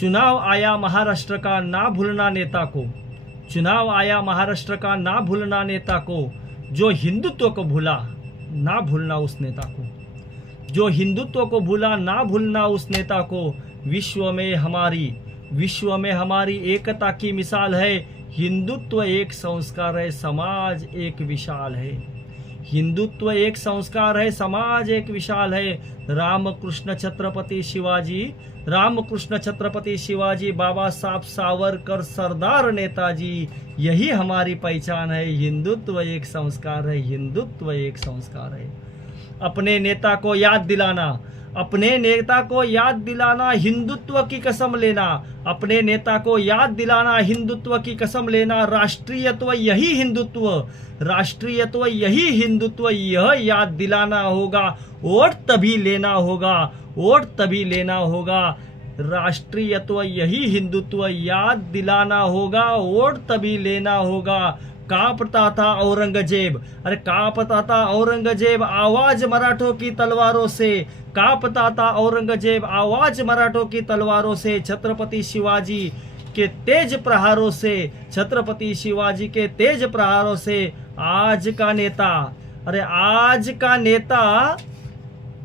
चुनाव आया महाराष्ट्र का, ना भूलना नेता को। चुनाव आया महाराष्ट्र का, ना भूलना नेता को। जो हिंदुत्व को भूला, ना भूलना उस नेता को। जो हिंदुत्व को भूला, ना भूलना उस नेता को। विश्व में हमारी एकता की मिसाल है। हिंदुत्व एक संस्कार है, समाज एक विशाल है। हिंदुत्व एक संस्कार है, समाज एक विशाल है। रामकृष्ण छत्रपति शिवाजी, बाबा साहब सावरकर, सरदार नेताजी, यही हमारी पहचान है। हिंदुत्व एक संस्कार है, हिंदुत्व एक संस्कार है। अपने नेता को याद दिलाना, हिंदुत्व की कसम लेना। अपने नेता को याद दिलाना, हिंदुत्व की कसम लेना। राष्ट्रीयत्व यही हिंदुत्व, यह याद दिलाना होगा। वोट तभी लेना होगा। राष्ट्रीयत्व यही हिंदुत्व, याद दिलाना होगा। वोट तभी लेना होगा। कांपता था औरंगजेब, आवाज मराठों की तलवारों से। कांपता था औरंगजेब, आवाज मराठों की तलवारों से। छत्रपति शिवाजी के तेज प्रहारों से। आज का नेता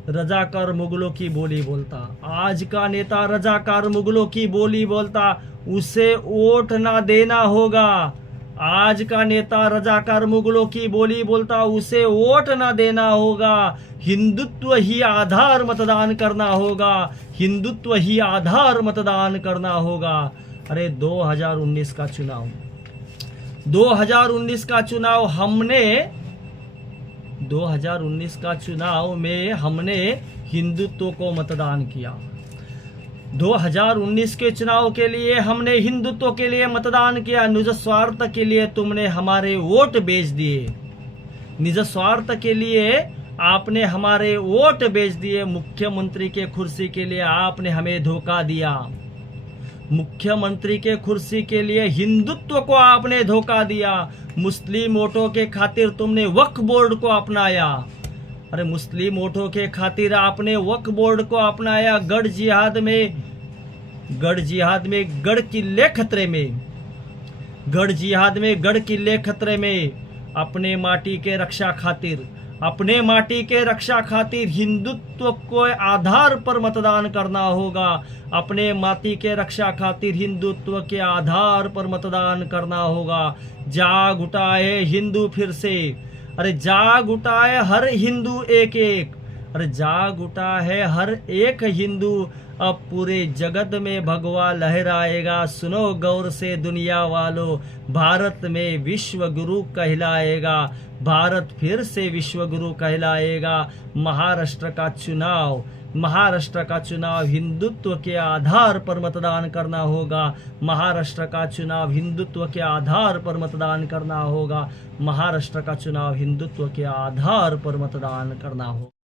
रजाकार मुगलों की बोली बोलता। उसे वोट ना देना होगा। आज का नेता रजाकार मुगलों की बोली बोलता, उसे वोट ना देना होगा। हिंदुत्व ही आधार मतदान करना होगा। अरे 2019 का चुनाव में हमने हिंदुत्व को मतदान किया। 2019 के चुनाव के लिए हमने हिंदुत्व के लिए मतदान किया। निज स्वार्थ के लिए तुमने हमारे वोट बेच दिए। मुख्यमंत्री के कुर्सी के लिए आपने हमें धोखा दिया। मुख्यमंत्री के कुर्सी के लिए हिंदुत्व को आपने धोखा दिया। मुस्लिम वोटों के खातिर तुमने वक्फ बोर्ड को अपनाया। अरे मुस्लिम वोटों के खातिर आपने वक्फ बोर्ड को अपनाया। गढ़ जिहाद में गढ़ किले खतरे में अपने माटी के रक्षा खातिर हिंदुत्व को आधार पर मतदान करना होगा। अपने माटी के रक्षा खातिर हिंदुत्व के आधार पर मतदान करना होगा। जाग उठा है हिंदू फिर से। अरे जाग उठा है हर हिंदू हर एक हिंदू। अब पूरे जगत में भगवा लहराएगा। सुनो गौर से दुनिया वालों, भारत में विश्व गुरु कहलाएगा। भारत फिर से विश्व गुरु कहलाएगा। महाराष्ट्र का चुनाव हिंदुत्व के आधार पर मतदान करना होगा। महाराष्ट्र का चुनाव हिंदुत्व के आधार पर मतदान करना होगा।